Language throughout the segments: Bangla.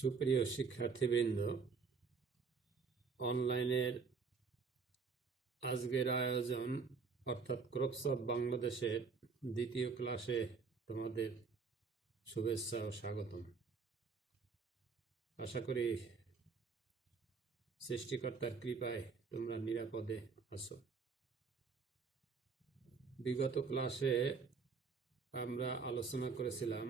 সুপ্রিয় শিক্ষার্থীবৃন্দ, অনলাইনের আজকের আয়োজন অর্থাৎ ক্রপস অফ বাংলাদেশের দ্বিতীয় ক্লাসে তোমাদের শুভেচ্ছা ও স্বাগতম। আশা করি সৃষ্টিকর্তার কৃপায় তোমরা নিরাপদে আছো। বিগত ক্লাসে আমরা আলোচনা করেছিলাম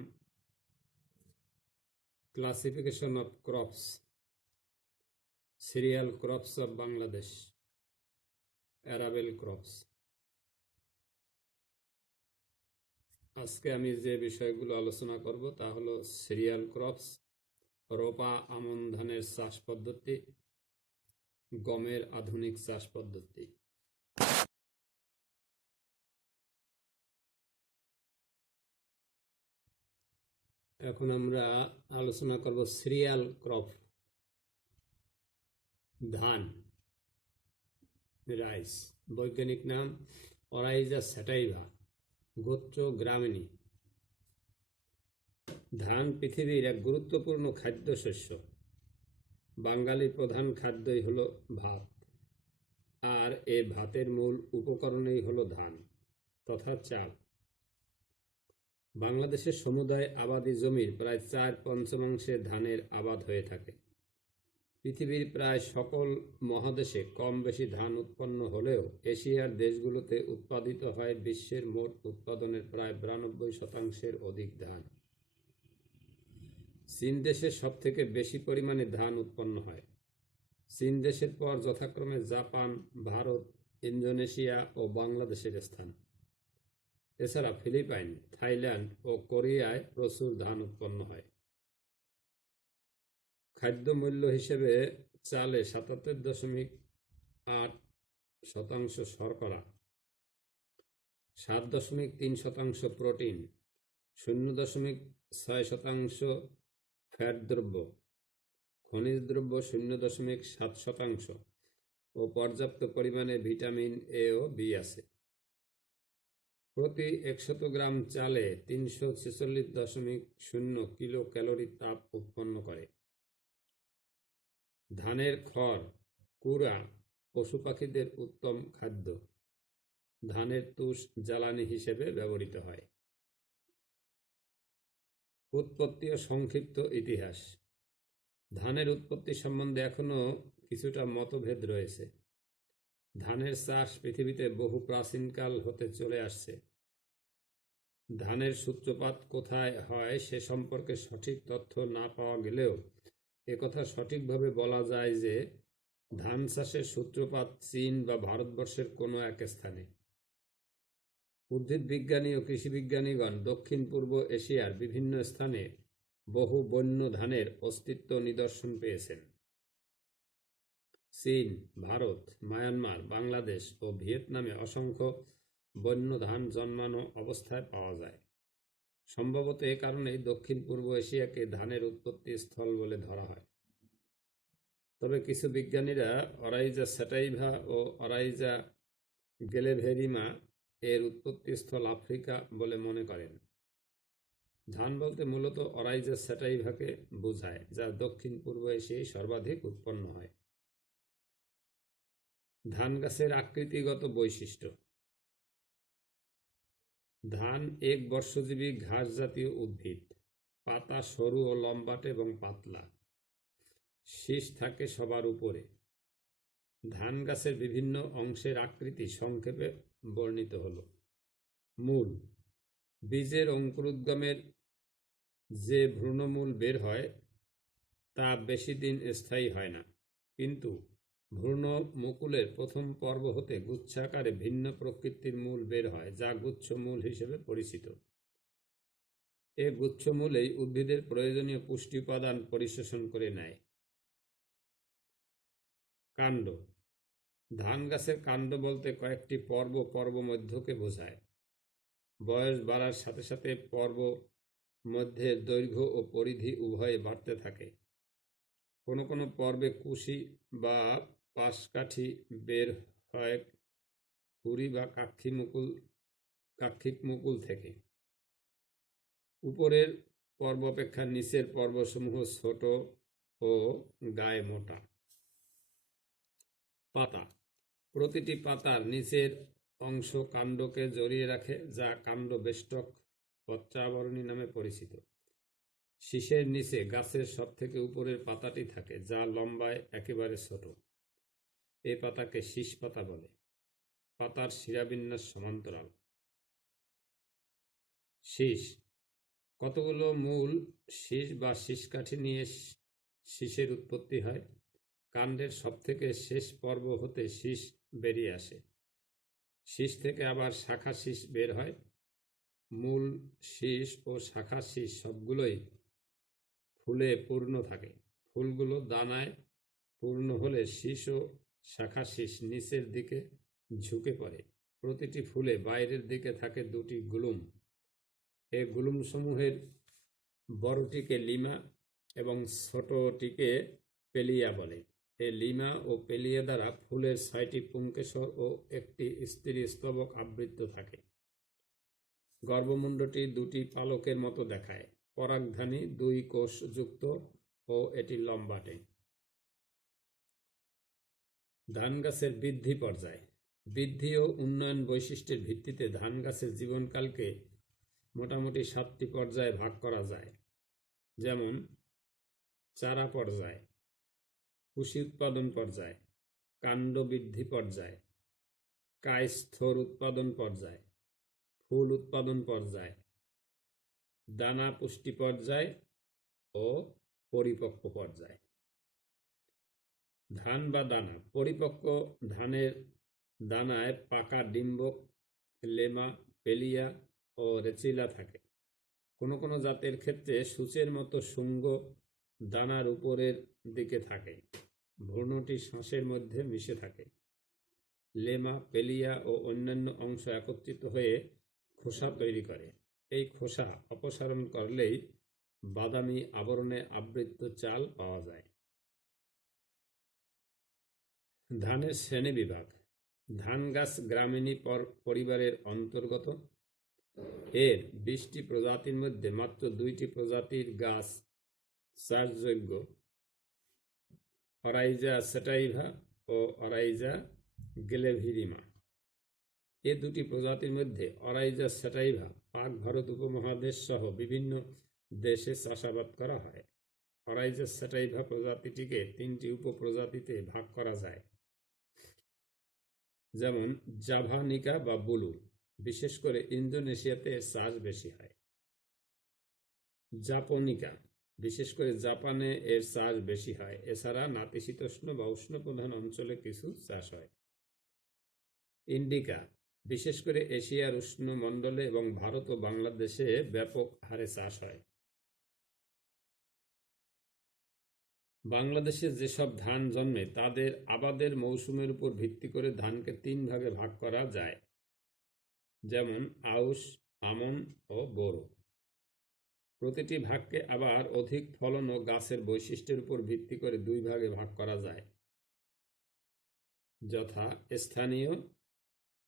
classification of crops, serial crops of Bangladesh, অ্যারাবেল crops. আজকে আমি যে বিষয়গুলো আলোচনা করব তা হলো সিরিয়াল ক্রপস, রোপা আমন ধানের চাষ পদ্ধতি, গমের আধুনিক চাষ পদ্ধতি। এখন আমরা আলোচনা করব সিরিয়াল ক্রপ, ধান, রাইস। বৈজ্ঞানিক নাম অরাইজা স্যাটাইভা, গোত্র গ্রামিনী। ধান পৃথিবীর এক গুরুত্বপূর্ণ খাদ্যশস্য। বাঙালির প্রধান খাদ্যই হলো ভাত, আর এ ভাতের মূল উপকরণই হলো ধান তথা চাল। বাংলাদেশের সমুদায় আবাদি জমির প্রায় 4/5 ধানের আবাদ হয়ে থাকে। পৃথিবীর প্রায় সকল মহাদেশে কম বেশি ধান উৎপন্ন হলেও এশিয়ার দেশগুলোতে উৎপাদিত হয় বিশ্বের মোট উৎপাদনের প্রায় 92% অধিক ধান। চীন দেশে সবথেকে বেশি পরিমাণে ধান উৎপন্ন হয়। চীন দেশের পর যথাক্রমে জাপান, ভারত, ইন্দোনেশিয়া ও বাংলাদেশের স্থান। এছাড়া ফিলিপাইন, থাইল্যান্ড ও কোরিয়ায় প্রচুর ধান উৎপন্ন হয়। খাদ্য মূল্য হিসেবে চালে 77.8% শর্করা, 7.3% প্রোটিন, 0.6% ফ্যাট দ্রব্য, খনিজ দ্রব্য 0.7% ও পর্যাপ্ত পরিমাণে ভিটামিন এ ও বি আছে। প্রতি 100 গ্রাম চালে 346.0 কিলো ক্যালোরি তাপ উৎপন্ন করে। ধানের খড়, কুড়া পশু পাখিদের উত্তম খাদ্য। ধানের তুষ জ্বালানি হিসেবে ব্যবহৃত হয়। উৎপত্তি ও সংক্ষিপ্ত ইতিহাস। ধানের উৎপত্তি সম্বন্ধে এখনো কিছুটা মতভেদ রয়েছে। ধানের চাষ পৃথিবীতে বহু প্রাচীনকাল হতে চলে আসছে। ধানের সূত্রপাত কোথায় হয় সে সম্পর্কে সঠিক তথ্য না পাওয়া গেলেও একথা সঠিকভাবে বলা যায় যে ধান চাষের সূত্রপাত চীন বা ভারতবর্ষের কোনো এক স্থানে। উদ্ভিদ বিজ্ঞানী ও কৃষি বিজ্ঞানীগণ দক্ষিণ পূর্ব এশিয়ার বিভিন্ন স্থানে বহু বন্য ধানের অস্তিত্ব নিদর্শন পেয়েছেন। চীন, ভারত, মায়ানমার, বাংলাদেশ ও ভিয়েতনামে অসংখ্য বন্য ধান জন্মানো অবস্থায় পাওয়া যায়। সম্ভবত এ কারণেই দক্ষিণ পূর্ব এশিয়াকে ধানের উৎপত্তি স্থল বলে ধরা হয়। তবে কিছু বিজ্ঞানীরা অরাইজা স্যাটাইভা ও অরাইজা গেলেভেরিমা এর উৎপত্তিস্থল আফ্রিকা বলে মনে করেন। ধান বলতে মূলত অরাইজা স্যাটাইভাকে বোঝায়, যা দক্ষিণ পূর্ব এশিয়ায় সর্বাধিক উৎপন্ন হয়। ধান গাছের আকৃতিগত বৈশিষ্ট্য। ধান এক বর্ষজীবী ঘাস জাতীয় উদ্ভিদ। পাতা সরু ও লম্বাটে এবং পাতলা। শীষ থাকে সবার উপরে। ধান গাছের বিভিন্ন অংশের আকৃতি সংক্ষেপে বর্ণিত হল। মূল। বীজের অঙ্কুরোদ্গমের যে ভ্রূণমূল বের হয় তা বেশি দিন স্থায়ী হয় না, কিন্তু ভ্রূণ মুকুলের প্রথম পর্ব হতে গুচ্ছাকারে ভিন্ন প্রকৃতির মূল বের হয়, যা গুচ্ছমূল হিসেবে পরিচিত। এ গুচ্ছমূলেই উদ্ভিদের প্রয়োজনীয় পুষ্টি উপাদান পরিশোষণ করে নেয়। কাণ্ড। ধান গাছের কাণ্ড বলতে কয়েকটি পর্ব মধ্যকে বোঝায়। বয়স বাড়ার সাথে সাথে পর্ব মধ্যে দৈর্ঘ্য ও পরিধি উভয়ে বাড়তে থাকে। কোনো কোনো পর্বে কুশি বা পাশকাঠি বের হয় কুড়ি বা কাক্ষিক মুকুল থেকে। উপরের পর্ব অপেক্ষা নিচের পর্বসমূহ ছোট ও গায়ে মোটা। পাতা, প্রতিটি পাতার নিচের অংশ কাণ্ডকে জড়িয়ে রাখে, যা কাণ্ড বেষ্টক পত্রাবরণী নামে পরিচিত। শীষের নিচে গাছের সবথেকে উপরের পাতাটি থাকে, যা লম্বায় একেবারে ছোট। এই পাতাকে শীষ পাতা বলে। পাতার শিরাবিন্যাস সমান্তরাল। শীষ, কতগুলো মূল শীষ বা শীষকাঠি নিয়ে শীষের উৎপত্তি হয়। কাণ্ডের সবথেকে শেষ পর্ব হতে শীষ বেরিয়ে আসে। শীষ থেকে আবার শাখা শীষ বের হয়। মূল শীষ ও শাখা শীষ সবগুলোই ফুলে পূর্ণ থাকে। ফুলগুলো দানায় পূর্ণ হলে শীষ ও শাখা শীষ নিচের দিকে ঝুঁকে পড়ে। প্রতিটি ফুলে বাইরের দিকে থাকে দুটি গুলুম। এই গুলুমসমূহের বড়টিকে লিমা এবং ছোটটিকে পেলিয়া বলে। এই লিমা ও পেলিয়া দ্বারা ফুলের 6টি পুংকেশর ও একটি স্ত্রী স্তবক আবৃত থাকে। গর্ভমুণ্ডটি দুটি পালকের মতো দেখায়। পরাগধানী 2 কোষ যুক্ত ও এটি লম্বাটে। ধান গাছের বৃদ্ধি পর্যায়। বৃদ্ধি ও উন্নয়ন বৈশিষ্ট্যের ভিত্তিতে ধান গাছের জীবনকালকে মোটামুটি 7টি পর্যায়ে ভাগ করা যায়, যেমন চারা পর্যায়, কুশি উৎপাদন পর্যায়, কাণ্ড বৃদ্ধি পর্যায়, কায়স্থর উৎপাদন পর্যায়, ফুল উৎপাদন পর্যায়, দানা পুষ্টি পর্যায় ও পরিপক্ক পর্যায়। ধান বা দানা। পরিপক্ক ধানের দানায় পাকা ডিম্বক, লেমা, পেলিয়া ও রেচিলা থাকে। কোনো কোনো জাতের ক্ষেত্রে সূচের মতো শুঙ্গ দানার উপরের দিকে থাকে। ভ্রূণটি শাঁসের মধ্যে মিশে থাকে। লেমা, পেলিয়া ও অন্যান্য অংশ একত্রিত হয়ে খোসা তৈরি করে। এই খোসা অপসারণ করলেই বাদামি আবরণে আবৃত চাল পাওয়া যায়। ধানের শ্রেণীবিভাগ। ধান গাছ গ্রামিনী পরিবারের অন্তর্গত। এর 20টি প্রজাতির মধ্যে মাত্র 2টি প্রজাতির গাছ চাষযোগ্য, অরাইজা সেটাইভা ও অরাইজা গ্লেভিরিমা। এ দুটি প্রজাতির মধ্যে অরাইজা সেটাইভা পাক ভারত উপমহাদেশ সহ বিভিন্ন দেশে চাষাবাদ করা হয়। অরাইজা সেটাইভা প্রজাতিটিকে 3টি উপপ্রজাতিতে ভাগ করা যায়, যেমন জাভানিকা বা বুলু। বিশেষ করে ইন্দোনেশিয়াতে এর চাষ বেশি হয়। জাপনিকা, বিশেষ করে জাপানে এর চাষ বেশি হয়। এছাড়া নাতিশীতোষ্ণ বা উষ্ণ প্রধান অঞ্চলে কিছু চাষ হয়। ইন্ডিকা, বিশেষ করে এশিয়ার উষ্ণ মণ্ডলে এবং ভারত ও বাংলাদেশে ব্যাপক হারে চাষ হয়। বাংলাদেশে যেসব ধান জন্মে তাদের আবাদের মৌসুমের উপর ভিত্তি করে ধানকে 3 ভাগে ভাগ করা যায়, যেমন আউশ, আমন ও বোরো। প্রতিটি ভাগকে আবার অধিক ফলন ও গাছের বৈশিষ্ট্যের উপর ভিত্তি করে 2 ভাগে ভাগ করা যায়, যথা স্থানীয়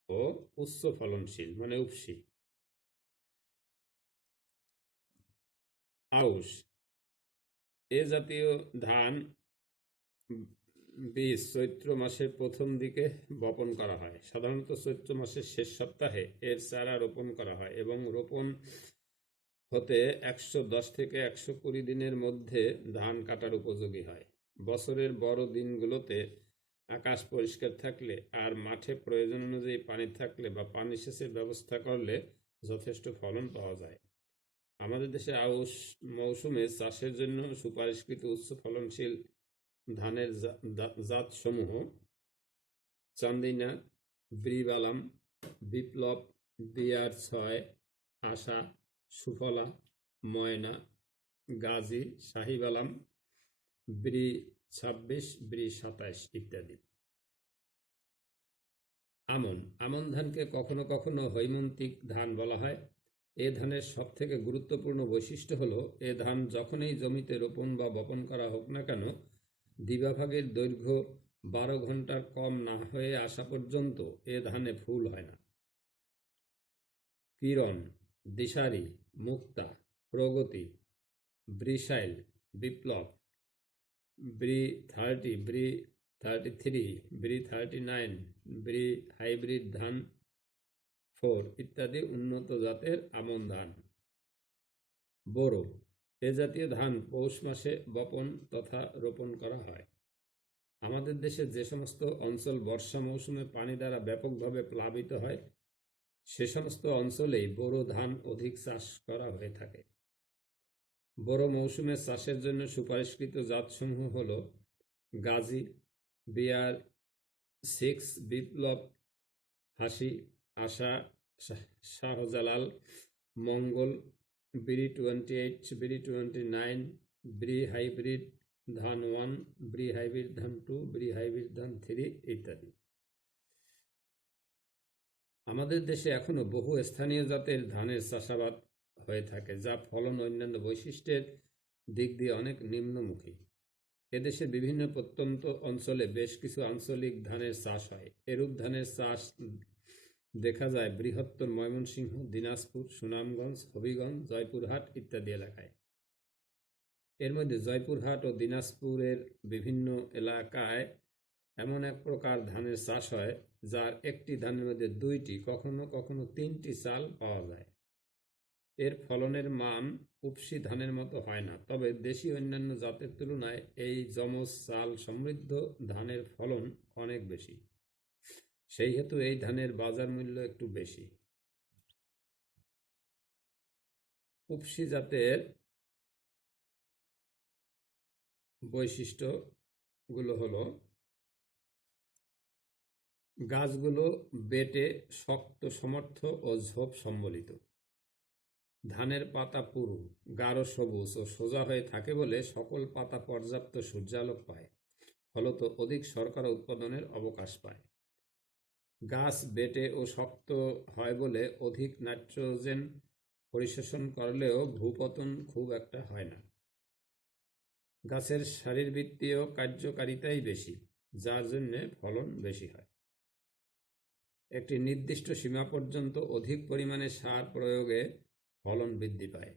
ও উচ্চ ফলনশীল মানে উপসি। আউশ, এ জাতীয় ধান বীজ চৈত্র মাসের প্রথম দিকে বপন করা হয়। সাধারণত চৈত্র মাসের শেষ সপ্তাহে এর চারা রোপণ করা হয় এবং রোপণ হতে 110 থেকে 120 দিনের মধ্যে ধান কাটার উপযোগী হয়। বছরের বড় দিনগুলোতে আকাশ পরিষ্কার থাকলে আর মাঠে প্রয়োজন অনুযায়ী পানি থাকলে বা পানি সেচের ব্যবস্থা করলে যথেষ্ট ফলন পাওয়া যায়। আমাদের দেশে আউশ মৌসুমে চাষের জন্য সুপারিশকৃত উচ্চ ফলনশীল ধানের জাতসমূহ চান্দিনা, ব্রিবালাম, বিপ্লব, BR6, আশা, সুফলা, ময়না, গাজী, শাহিবালাম, BRI-26, BRI-27 ইত্যাদি। আমন, আমন ধানকে কখনো কখনো হৈমন্তিক ধান বলা হয়। এ ধানের সবথেকে গুরুত্বপূর্ণ বৈশিষ্ট্য হলো এ ধান যখনই জমিতে রোপণ বা বপন করা হোক না কেন, দিবাভাগের দৈর্ঘ্য 12 ঘন্টার কম না হয়ে আসা পর্যন্ত এ ধানে ফুল হয় না। কিরণ, দিশারি, মুক্তা, প্রগতি, ব্রিশাইল, বিপ্লব, ব্রি 30, ব্রি 33, ব্রি 39, ব্রি হাইব্রিড ধান 4 ইত্যাদি উন্নত জাতের আমন ধান। বোরো, এ জাতীয় ধান পৌষ মাসে বপন তথা রোপণ করা হয়। আমাদের দেশে যে সমস্ত অঞ্চল বর্ষা মৌসুমে পানি দ্বারা ব্যাপকভাবে প্লাবিত হয় সে সমস্ত অঞ্চলেই বোরো ধান অধিক চাষ করা হয়ে থাকে। বোরো মৌসুমে চাষের জন্য সুপারিশকৃত জাতসমূহ হল গাজী, BR6, বিপ্লব, হাসি, আশা, শাহজালাল, মঙ্গল, ব্রি 28, ব্রি 29, ব্রি হাইব্রিড ধান 1, ব্রি হাইব্রিড ধান 2, ব্রি হাইব্রিড ধান 3 ইত্যাদি। আমাদের দেশে এখনো বহু স্থানীয় জাতের ধানের চাষাবাদ হয়ে থাকে যা ফলন অন্যান্য বৈশিষ্ট্যের দিক দিয়ে অনেক নিম্নমুখী। এদেশে বিভিন্ন প্রত্যন্ত অঞ্চলে বেশ কিছু আঞ্চলিক ধানের চাষ হয়। এরূপ ধানের চাষ দেখা যায় বৃহত্তর ময়মনসিংহ, দিনাজপুর, সুনামগঞ্জ, হবিগঞ্জ, জয়পুরহাট ইত্যাদি এলাকায়। এর মধ্যে জয়পুরহাট ও দিনাজপুরের বিভিন্ন এলাকায় এমন এক প্রকার ধানের চাষ হয় যার একটি ধানের মধ্যে 2টি, কখনো কখনো 3টি চাল পাওয়া যায়। এর ফলনের মান উপসি ধানের মতো হয় না, তবে দেশি অন্যান্য জাতের তুলনায় এই যমজ চাল সমৃদ্ধ ধানের ফলন অনেক বেশি। সেই হেতু এই ধানের বাজার মূল্য একটু বেশি। উপসি জাতের বৈশিষ্ট্যগুলো হলো গাছগুলো বেটে শক্ত, সমর্থ ও ঝোপ সম্বলিত। ধানের পাতা পুরু, গাঢ় সবুজ ও সোজা হয়ে থাকে বলে সকল পাতা পর্যাপ্ত সূর্যালোক পায়, ফলত অধিক শর্করা উৎপাদনের অবকাশ পায়। গাছ বেটে ও শক্ত হয় বলে অধিক নাইট্রোজেন পরিশোষণ করলেও ভূপতন খুব একটা হয় না। গাছের শারীরবৃত্তীয় কার্যকারিতাই বেশি, যার জন্য ফলন বেশি হয়। একটি নির্দিষ্ট সীমা পর্যন্ত অধিক পরিমাণে সার প্রয়োগে ফলন বৃদ্ধি পায়।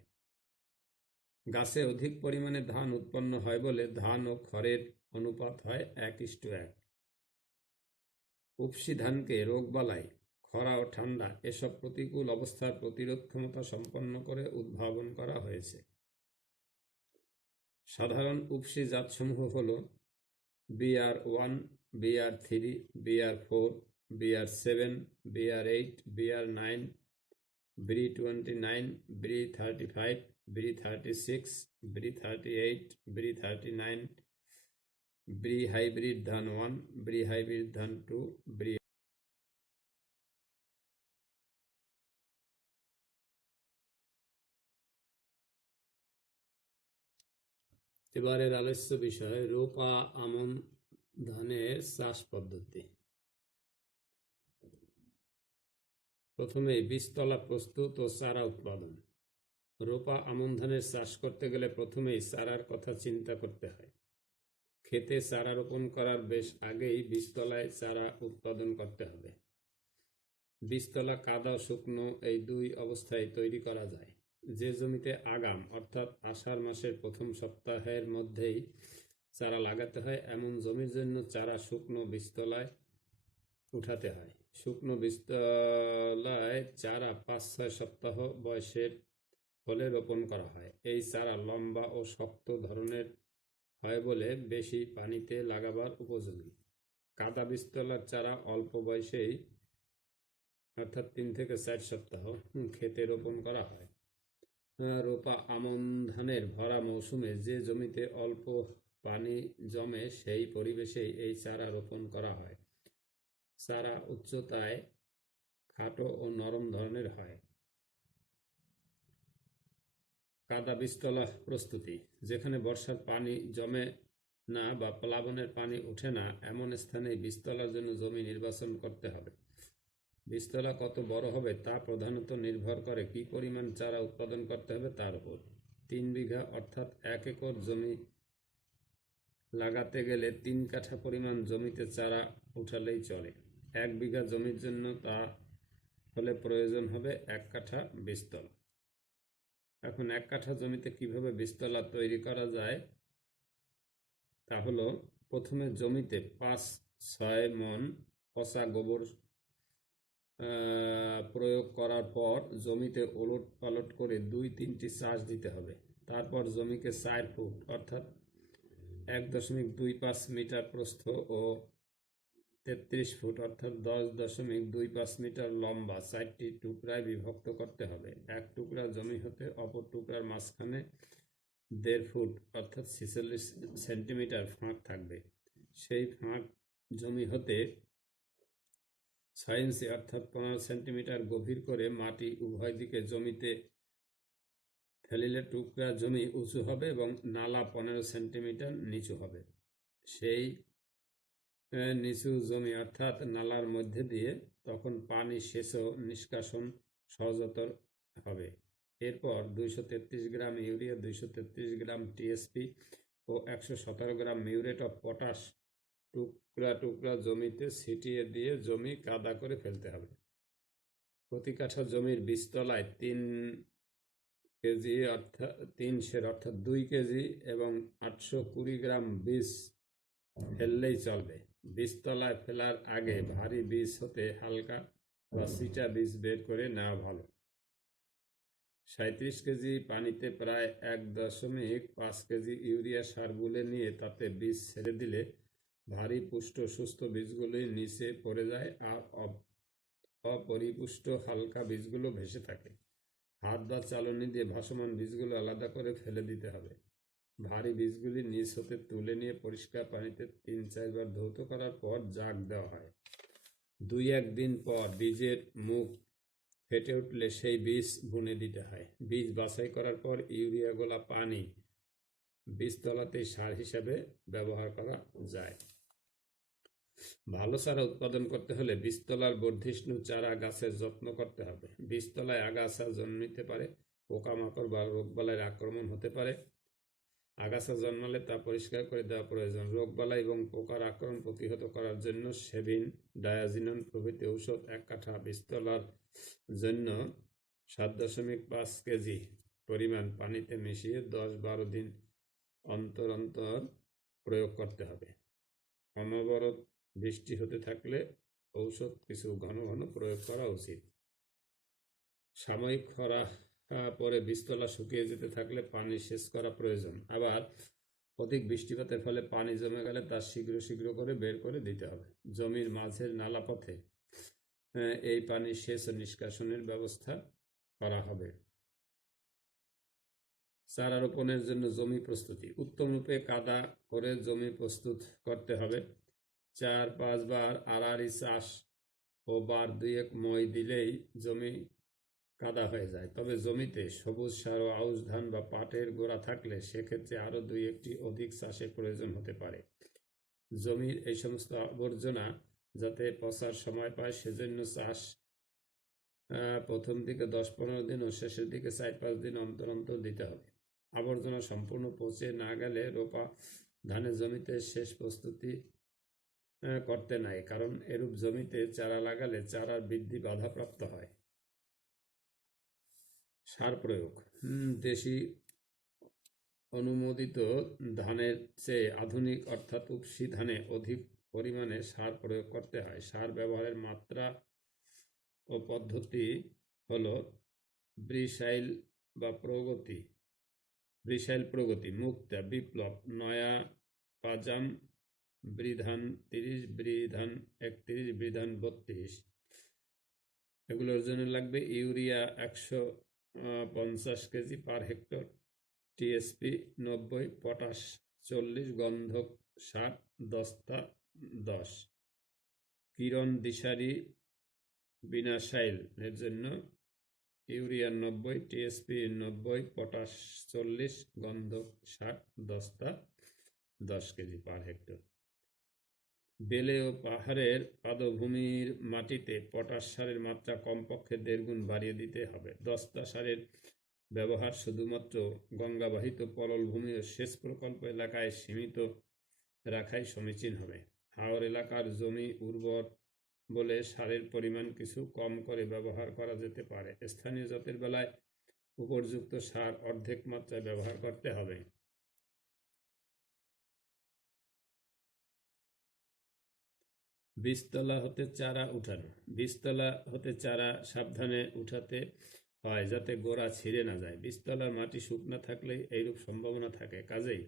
গাছে অধিক পরিমাণে ধান উৎপন্ন হয় বলে ধান ও খড়ের অনুপাত হয় 1:1। উপসি ধানকে রোগবালাই, খরা ও ঠান্ডা এসব প্রতিকূল অবস্থার প্রতিরোধ ক্ষমতা সম্পন্ন করে উদ্ভাবন করা হয়েছে। সাধারণ উপসি জাতসমূহ হল BR1, BR3, BR4, BR7, BR8, BR9, ব্রি 29, ব্রি 35, ব্রি 36, ব্রি 38, ব্রি 39, ব্রি হাইব্রিড ধান 1, ব্রি হাইব্রিড ধান 2, ব্রি। এবারের আলোচ্য বিষয় রোপা আমন ধানের চাষ পদ্ধতি। প্রথমে বীজতলা প্রস্তুত ও চারা উৎপাদন। রোপা আমন ধানের চাষ করতে গেলে প্রথমেই চারার কথা চিন্তা করতে হয়। ক্ষেতে চারা রোপণ করার বেশ আগেই বীজতলায় চারা উৎপাদন করতে হবে। বীজতলা কাদা ও শুকনো এই দুই অবস্থায় তৈরি করা যায়। যে জমিতে আগাম অর্থাৎ আষাঢ় মাসের প্রথম সপ্তাহের মধ্যেই চারা লাগাতে হয় এমন জমির জন্য চারা শুকনো বীজতলায় উঠাতে হয়। শুকনো বীজতলায় চারা 5-6 সপ্তাহ বয়সের হলে রোপণ করা হয়। এই চারা লম্বা ও শক্ত ধরনের হয় বলে বেশি পানিতে লাগাবার উপযোগী। কাদা বীজতলার চারা অল্প বয়সেই অর্থাৎ 3 থেকে 4 সপ্তাহ ক্ষেতে রোপণ করা হয়। রোপা আমন ধানের ভরা মৌসুমে যে জমিতে অল্প পানি জমে সেই পরিবেশেই এই চারা রোপণ করা হয়। চারা উচ্চতায় খাটো ও নরম ধরনের হয়। কাদা বীজতলা প্রস্তুতি। যেখানে বর্ষার পানি জমে না বা প্লাবনের পানি ওঠে না এমন স্থানে বীজতলার জন্য জমি নির্বাচন করতে হবে। বীজতলা কত বড় হবে তা প্রধানত নির্ভর করে কি পরিমাণ চারা উৎপাদন করতে হবে তার উপর। 3 বিঘা অর্থাৎ 1 একর জমি লাগাতে গেলে 3 কাঠা পরিমাণ জমিতে চারা উঠালেই চলে। 1 বিঘা জমির জন্য তা হলে প্রয়োজন হবে 1 কাঠা বীজতলা। এখন 1 কাঠা জমিতে কিভাবে বীজতলা তৈরি করা যায় তা হলো, প্রথমে জমিতে 5-6 মণ পচা গোবর প্রয়োগ করার পর জমিতে ওলট পালট করে 2-3টি চাষ দিতে হবে। তারপর জমিকে 4 ফুট অর্থাৎ 1.25 মিটার প্রস্থ ও 33 ফুট অর্থাৎ 10.25 মিটার লম্বা 4টি টুকরায় বিভক্ত করতে হবে। এক টুকরা জমি হতে অপর টুকরার মাঝখানে 1.5 ফুট অর্থাৎ 46 সেন্টিমিটার ফাঁক থাকবে। সেই ফাঁক জমি হতে 6 ইঞ্চি অর্থাৎ 15 সেন্টিমিটার গভীর করে মাটি উভয় দিকে জমিতে ফেলিলে টুকরা জমি উঁচু হবে এবং নালা 15 সেন্টিমিটার নিচু হবে। সেই নিচু জমি অর্থাৎ নালার মধ্যে দিয়ে তখন পানি সেচ ও নিষ্কাশন সহজতর হবে। এরপর 233 গ্রাম ইউরিয়া, 233 গ্রাম টিএসপি ও 117 গ্রাম মিউরেট অফ পটাশ টুকরা টুকরা জমিতে ছিটিয়ে দিয়ে জমি কাদা করে ফেলতে হবে। প্রতি কাঠা জমির বীজতলায় 3 কেজি অর্থাৎ 2 কেজি এবং 820 গ্রাম বীজ ফেললেই চলবে। বীজতলায় ফেলার আগে ভারী বীজ হতে হালকা বা ছিটা বীজ বের করে নেওয়া ভালো। 37 কেজি পানিতে প্রায় 1.5 কেজি ইউরিয়া সার গুলে নিয়ে তাতে বীজ ছেড়ে দিলে ভারী পুষ্ট সুস্থ বীজগুলি নিচে পড়ে যায় আর অপরিপুষ্ট হালকা বীজগুলো ভেসে থাকে। হাত বা চালনি দিয়ে ভাসমান বীজগুলো আলাদা করে ফেলে দিতে হবে। ভারী বীজগুলি নিচ হতে তুলে নিয়ে পরিষ্কার পানিতে 3-4 বার ধৌত করার পর জাগ দেওয়া হয়। 2-1 দিন পর বীজের মুখ ফেটে উঠলে সেই বীজ বুনে দিতে হয়। বীজ বাছাই করার পর ইউরিয়া গোলা পানি বীজতলাতেই সার হিসাবে ব্যবহার করা যায়। ভালো চারা উৎপাদন করতে হলে বীজতলার বর্ধিষ্ণু চারা গাছের যত্ন করতে হবে। বীজতলায় আগাছা জন্মিতে পারে, পোকামাকড় বা রোগবালাইয়ের আক্রমণ হতে পারে। আগাছা জন্মালে তা পরিষ্কার করে দেওয়া প্রয়োজন। রোগবালাই এবং পোকার আক্রমণ প্রতিহত করার জন্য সেভিন, ডায়াজিনন প্রভৃতি ঔষধ 1 কাঠা বীজতলার জন্য 7.5 কেজি পরিমাণ পানিতে মিশিয়ে 10-12 দিন অন্তর অন্তর প্রয়োগ করতে হবে। অনবরত বৃষ্টি হতে থাকলে ঔষধ কিছু ঘন ঘন প্রয়োগ করা উচিত। সাময়িক খরা পরে বীজতলা শুকিয়ে যেতে থাকলে পানি সেচ করা প্রয়োজন। আবার অধিক বৃষ্টিপাতের ফলে পানি জমে গেলে তা শীঘ্র শীঘ্র করে বের করে দিতে হবে। জমির মাঝের নালা পথে এই পানি সেচ ও নিষ্কাশনের ব্যবস্থা করা হবে। চারা রোপণের জন্য জমি প্রস্তুতি। উত্তম রূপে কাদা করে জমি প্রস্তুত করতে হবে। 4-5 বার আড়াআড়ি চাষ ও বার 2-1 মই দিলেই জমি কাদা হয়ে যায়। তবে জমিতে সবুজ সার ও আউশ ধান বা পাটের গোড়া থাকলে সেক্ষেত্রে আরও 2-1টি অধিক চাষের প্রয়োজন হতে পারে। জমির এই সমস্ত আবর্জনা যাতে পচার সময় পায় সেজন্য চাষ প্রথম দিকে 10-15 দিন ও শেষের দিকে 4-5 দিন অন্তর অন্তর দিতে হবে। আবর্জনা সম্পূর্ণ পচে না গেলে রোপা ধানের জমিতে শেষ প্রস্তুতি করতে নাই, কারণ এরূপ জমিতে চারা লাগালে চারার বৃদ্ধি বাধাপ্রাপ্ত হয়। সার প্রয়োগ। দেশি অনুমোদিত ধানের চেয়ে আধুনিক অর্থাৎ উপসি ধানে অধিক পরিমাণে সার প্রয়োগ করতে হয়। সার ব্যবহারের মাত্রা ও পদ্ধতি হলো ব্রিসাইল প্রগতি, মুক্তা, বিপ্লব, নয়া, পাজাম, বৃধান 30, বৃধান 31, বৃধান 32। এগুলোর জন্য লাগবে ইউরিয়া 150 কেজি পার হেক্টর, টিএসপি 90, পটাশ 40, গন্ধক 60, দস্তা 10। কিরণ দিশারি বিনাশাইল এর জন্য ইউরিয়া 90, টিএসপি 90, পটাশ 40, গন্ধক 60, দস্তা 10 কেজি পার হেক্টর। বেলে ও পাহাড়ের পাদভূমির মাটিতে পটাশ সারের মাত্রা কমপক্ষে 1.5 গুণ বাড়িয়ে দিতে হবে। দস্তা সারের ব্যবহার শুধুমাত্র গঙ্গাবাহিত পললভূমি ও সেচ প্রকল্প এলাকায় সীমিত রাখাই সমীচীন হবে। হাওর এলাকার জমি উর্বর বলে সারের পরিমাণ কিছু কম করে ব্যবহার করা যেতে পারে। স্থানীয় জাতের বেলায় উপযুক্ত সার অর্ধেক মাত্রায় ব্যবহার করতে হবে। বীজতলা হতে চারা উঠানো। বীজতলা হতে চারা সাবধানে উঠাতে হয় যাতে গোড়া ছিঁড়ে না যায়। বীজতলার মাটি শুকনো থাকলে এইরূপ সম্ভাবনা থাকে। কাজেই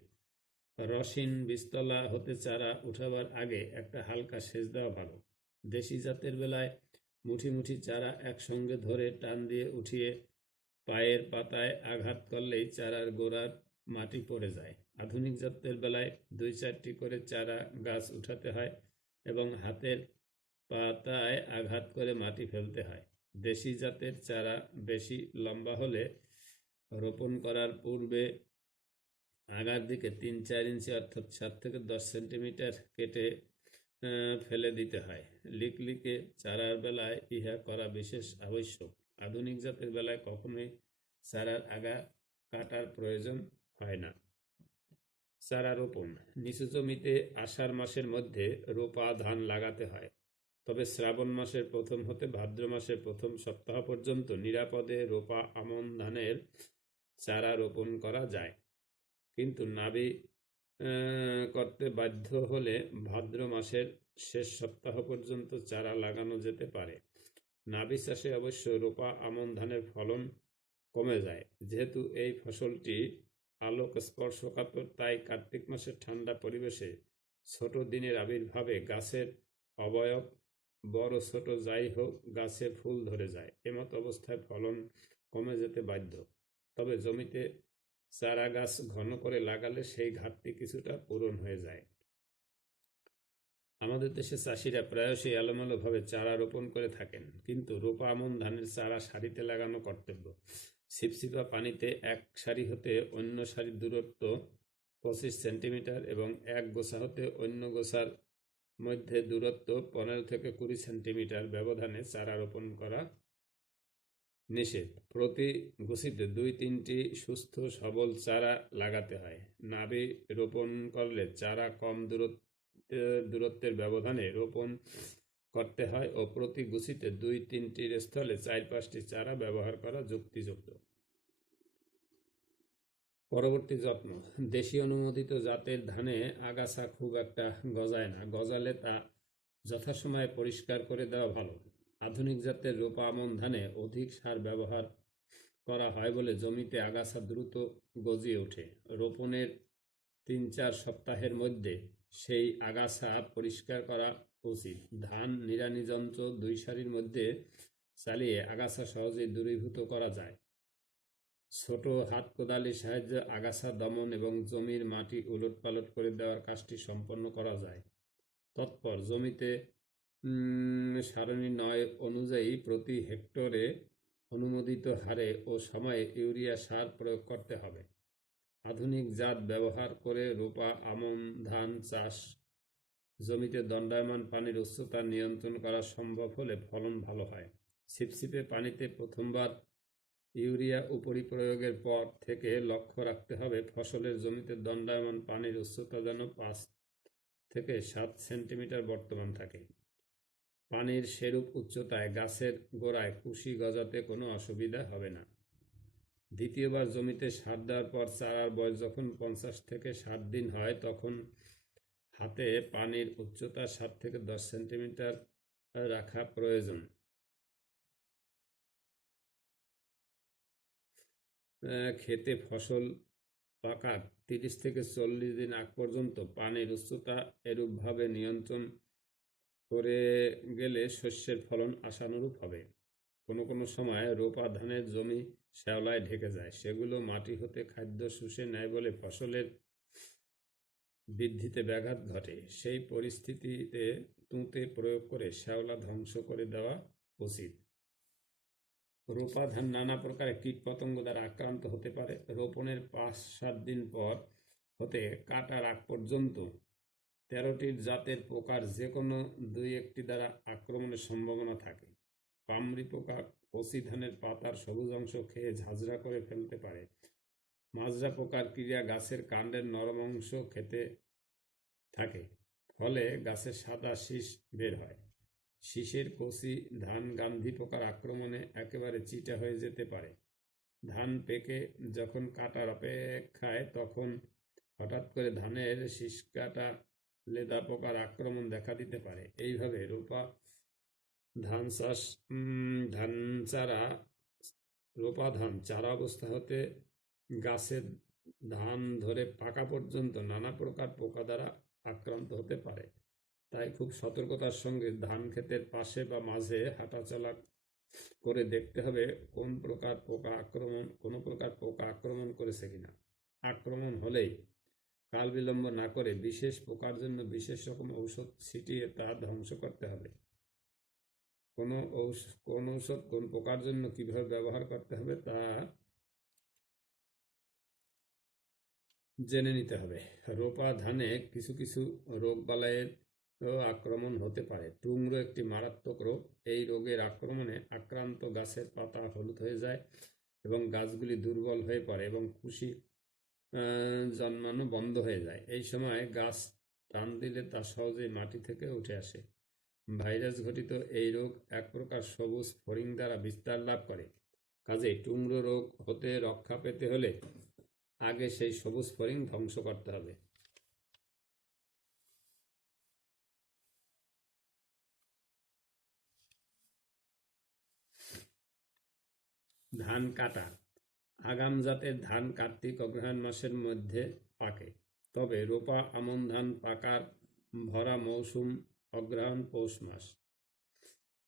রসহীন বীজতলা হতে চারা উঠাবার আগে একটা হালকা সেচ দেওয়া ভালো। দেশি জাতের বেলায় মুঠি মুঠি চারা একসঙ্গে ধরে টান দিয়ে উঠিয়ে পায়ের পাতায় আঘাত করলেই চারার গোড়ার মাটি পড়ে যায়। আধুনিক জাতের বেলায় 2-4টি করে চারা গাছ উঠাতে হয় এবং হাতের পাতায় আঘাত করে মাটি ফেলতে হয়। দেশি জাতের চারা বেশি লম্বা হলে রোপণ করার পূর্বে আগার দিকে 3-4 ইঞ্চি অর্থাৎ 7 থেকে 10 সেন্টিমিটার কেটে ফেলে দিতে হয়। লিকলিকে চারার বেলায় ইহা করা বিশেষ আবশ্যক। আধুনিক জাতের বেলায় কখনোই চারার আগা কাটার প্রয়োজন হয় না। চারা রোপণ। নিচু জমিতে আষাঢ় মাসের মধ্যে রোপা ধান লাগাতে হয়, তবে শ্রাবণ মাসের প্রথম হতে ভাদ্র মাসের প্রথম সপ্তাহ পর্যন্ত নিরাপদে রোপা আমন ধানের চারা রোপণ করা যায়। কিন্তু নাবি করতে বাধ্য হলে ভাদ্র মাসের শেষ সপ্তাহ পর্যন্ত চারা লাগানো যেতে পারে। নাবি চাষে অবশ্য রোপা আমন ধানের ফলন কমে যায়, যেহেতু এই ফসলটি আলোক স্পর্শকাতর, তাই কার্তিক মাসের ঠান্ডা পরিবেশে ছোট দিনের আবির্ভাবে গাছের অবয়ব বড় ছোট যাই হোক গাছে ফুল ধরে যায়। এমত অবস্থায় ফলন কমে যেতে বাধ্য। তবে জমিতে চারা গাছ ঘন করে লাগালে সেই ঘাটতি কিছুটা পূরণ হয়ে যায়। আমাদের দেশে চাষিরা প্রায়শই এলোমেলোভাবে চারা রোপণ করে থাকেন, কিন্তু রোপা আমন ধানের চারা সারিতে লাগানো কর্তব্য। ছিপছিপা পানিতে এক সারি হতে অন্য সারির দূরত্ব 25 সেন্টিমিটার এবং এক গোছা হতে অন্য গোছার মধ্যে দূরত্ব 15 থেকে 20 সেন্টিমিটার ব্যবধানে চারা রোপণ করা নিষেধ। প্রতি গুছিতে 2-3টি সুস্থ সবল চারা লাগাতে হয়। নাবি রোপণ করলে চারা কম দূরত্বের ব্যবধানে রোপণ করতে হয় ও প্রতি গুছিতে 2-3টির স্থলে 4-5টি চারা ব্যবহার করা যুক্তিযুক্ত। পরবর্তী যত্ন। দেশি অনুমোদিত জাতের ধানে আগাছা খুব একটা গজায় না, গজালে তা যথাসময়ে পরিষ্কার করে দেওয়া ভালো। আধুনিক জাতের রোপা আমন ধানে অধিক সার ব্যবহার করা হয় বলে জমিতে আগাছা দ্রুত গজিয়ে ওঠে। রোপণের 3-4 সপ্তাহের মধ্যে সেই আগাছা পরিষ্কার করা উচিত। ধান নিড়ানি যন্ত্র 2 সারির মধ্যে চালিয়ে আগাছা সহজেই দূরীভূত করা যায়। ছোট হাত কোদালির সাহায্যে আগাছা দমন এবং জমির মাটি উলটপালট করে দেওয়ার কাজটি সম্পন্ন করা যায়। তৎপর জমিতে সারণী 9 অনুযায়ী প্রতি হেক্টরে অনুমোদিত হারে ও সময়ে ইউরিয়া সার প্রয়োগ করতে হবে। আধুনিক জাত ব্যবহার করে রোপা আমন ধান চাষ জমিতে দণ্ডায়মান পানির উচ্চতা নিয়ন্ত্রণ করা সম্ভব হলে ফলন ভালো হয়। ছিপছিপে পানিতে প্রথমবার ইউরিয়া উপরি প্রয়োগের পর থেকে লক্ষ্য রাখতে হবে ফসলের জমিতে দণ্ডায়মান পানির উচ্চতা যেন 5 থেকে 7 সেন্টিমিটার বর্তমান থাকে। পানির সেরূপ উচ্চতায় গাছের গোড়ায় কুশি গজাতে কোনো অসুবিধা হবে না। দ্বিতীয়বার জমিতে সার দেওয়ার পর চারার বয়স যখন 50 থেকে 60 দিন হয় তখন হাতে পানির উচ্চতা 7 থেকে 10 সেন্টিমিটার রাখা প্রয়োজন। ক্ষেতে ফসল পাকার 30 থেকে 40 দিন আগ পর্যন্ত পানির উচ্চতা এরূপভাবে নিয়ন্ত্রণ করে গেলে শস্যের ফলন আশানুরূপ হবে। কোনো কোনো সময় রোপা ধানের জমি শ্যাওলায় ঢেকে যায়, সেগুলো মাটি হতে খাদ্য শুষে নেয় বলে ফসলের বৃদ্ধিতে ব্যাঘাত ঘটে। সেই পরিস্থিতিতে তুঁতে প্রয়োগ করে শ্যাওলা ধ্বংস করে দেওয়া উচিত। রোপা ধান নানা প্রকার কীটপতঙ্গ দ্বারা আক্রান্ত হতে পারে। রোপণের 5-7 দিন পর হতে কাটার আগ পর্যন্ত 13টির জাতের পোকার যে কোনো 2-1টি দ্বারা আক্রমণের সম্ভাবনা থাকে। পামরি পোকা কচি ধানের পাতার সবুজ অংশ খেয়ে ঝাঁঝরা করে ফেলতে পারে। মাজরা পোকার ক্রিয়া গাছের কাণ্ডের নরম অংশ খেতে থাকে, ফলে গাছে সাদা শীষ বের হয়। শীষের কচি ধান গান্ধী পোকার আক্রমণে একেবারে চিটা হয়ে যেতে পারে। ধান পেকে যখন কাটার অপেক্ষায়, তখন হঠাৎ করে ধানের শীষকাটা লেদা পোকার আক্রমণ দেখা দিতে পারে। এইভাবে ধান চাষ ধান চারা রোপা ধান চারা অবস্থা হতে গাছে ধান ধরে পাকা পর্যন্ত নানা প্রকার পোকা দ্বারা আক্রান্ত হতে পারে। তাই খুব সতর্কতার সঙ্গে ধান ক্ষেতের পাশে বা মাঝে হাঁটাচলা করে দেখতে হবে কোনো প্রকার পোকা আক্রমণ করেছে কিনা। আক্রমণ হলেই কাল বিলম্ব না করে বিশেষ পোকার জন্য বিশেষ রকম ঔষধ ছিটিয়ে তা ধ্বংস করতে হবে। কোন ঔষধ কোন পোকার জন্য কিভাবে ব্যবহার করতে হবে তা জেনে নিতে হবে। রোপা ধানে কিছু কিছু রোগবালাইয়ের আক্রমণ হতে পারে। টুংরো একটি মারাত্মক রোগ। এই রোগের আক্রমণে আক্রান্ত গাছের পাতা হলুদ হয়ে যায় এবং গাছগুলি দুর্বল হয়ে পড়ে এবং কুশি জন্মানো বন্ধ হয়ে যায়। এই সময় গাছ টান দিলে তা সহজেই মাটি থেকে উঠে আসে। ভাইরাস ঘটিত এই রোগ এক প্রকার সবুজ ফড়িং দ্বারা বিস্তার লাভ করে। কাজেই টুংরো রোগ হতে রক্ষা পেতে হলে আগে সেই সবুজ ফড়িং ধ্বংস করতে হবে। ধান কাটা। আগাম জাতের ধান কার্তিক অগ্রহায়ণ মাসের মধ্যে পাকে, তবে রোপা আমন ধান পাকার ভরা মৌসুম অগ্রহায়ণ পৌষ মাস।